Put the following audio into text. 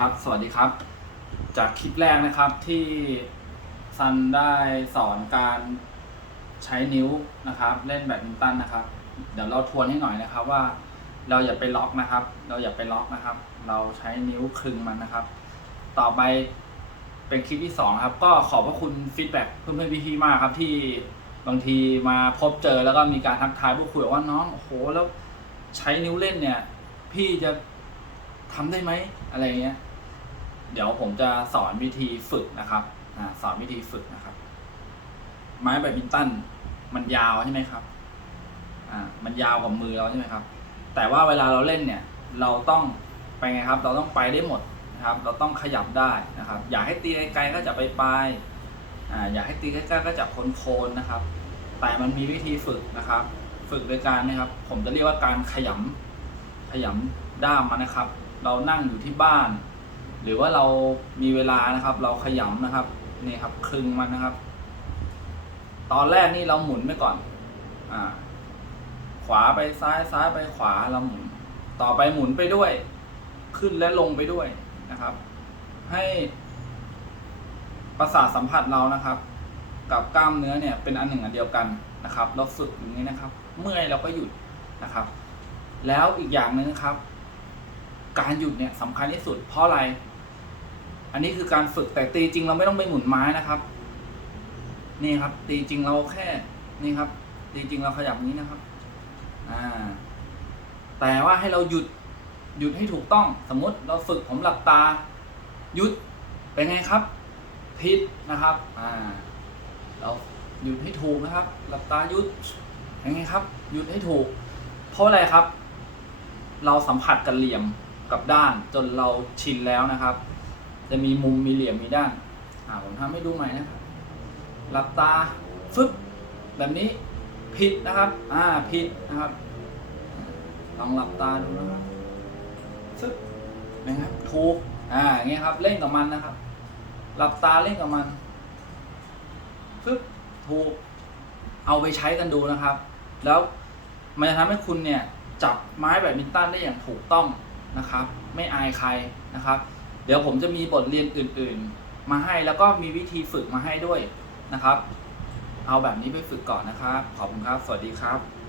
ครับ สวัสดีครับ จากคลิปแรกนะครับที่ซันได้สอนการใช้นิ้วนะครับ เล่นแบดมินตันนะครับ เดี๋ยวเราทวนให้หน่อยนะครับว่าเราอย่าไปล็อกนะครับ เราอย่าไปล็อกนะครับ เราใช้นิ้วคลึงมันนะครับ ต่อไปเป็นคลิปที่สองครับก็ขอบพระคุณฟีดแบ็กเพื่อนๆพี่ๆมากครับ ที่บางทีมาพบเจอแล้วก็มีการทักทายพูดคุยว่าน้องโอ้โหแล้วใช้นิ้วเล่นเนี่ย พี่จะ ทำได้ไหมอะไรเงี้ย เดี๋ยวผมจะสอนวิธีฝึกนะครับอสอนวิธีฝึกนะครับ ไม้แบดมินตันมันยาวใช่ไหมครับ อ่า มันยาวกว่ามือเราใช่ไหมครับ แต่ว่าเวลาเราเล่นเนี่ย เราต้องไปไงครับ เราต้องไปได้หมดนะครับ เราต้องขยับได้นะครับ อยากให้ตีไกลๆก็จะไปปลายอ่า อยากให้ตีใกล้ๆก็จะโคนๆนะครับ แต่มันมีวิธีฝึกนะครับ ฝึกโดยการนะครับ ผมจะเรียกว่าการขยำขยำด้ามมันนะครับ เรานั่งอยู่ที่บ้าน หรือว่าเรามีเวลานะครับ เราขยำนะครับนี่ครับคลึงมันนะครับ ตอนแรกนี่เราหมุนไปก่อน อ่า ขวาไปซ้ายซ้ายไปขวาเราหมุน ต่อไปหมุนไปด้วย ขึ้นและลงไปด้วยนะครับ ให้ประสาทสัมผัสเรานะครับ กับกล้ามเนื้อเนี่ยเป็นอันหนึ่งอันเดียวกันนะครับ เราฝึกอย่างนี้นะครับ เมื่อยเราก็หยุดนะครับ แล้วอีกอย่างหนึ่งนะครับ การหยุดเนี่ยสำคัญที่สุด เพราะอะไร อันนี้คือการฝึกแต่ตีจริงเราไม่ต้องไปหมุนไม้นะครับ นี่ครับ ตีจริงเราแค่นี่ครับ ตีจริงเราขยับนี้นะครับ อ่า แต่ว่าให้เราหยุดหยุดให้ถูกต้องสมมติเราฝึกผมหลับตา หยุดเป็นไงครับผิดนะครับ อ่า เราหยุดให้ถูกนะครับ หลับตาหยุดเป็นไงครับ หยุดให้ถูก เพราะอะไรครับ เราสัมผัสกับเหลี่ยม กับด้านจนเราชินแล้วนะครับ จะมีมุมมีเหลี่ยมมีด้านอ่าผมทำให้ดูใหม่นะครับหลับตาฟึบแบบนี้ผิดนะครับอ่าผิดนะครับลองหลับตาดูนะครับฟึบนะครับถูกอ่าอย่างเงี้ยครับเล่นกับมันนะครับ หลับตาเล่นกับมันฟึบถูกเอาไปใช้กันดูนะครับ แล้วมันจะทำให้คุณเนี่ยจับไม้แบดมินตันได้อย่างถูกต้อง นะครับ ไม่อายใครนะครับ เดี๋ยวผมจะมีบทเรียนอื่น ๆ มาให้แล้วก็มีวิธีฝึกมาให้ด้วยนะครับ เอาแบบนี้ไปฝึกก่อนนะครับ ขอบคุณครับ สวัสดีครับ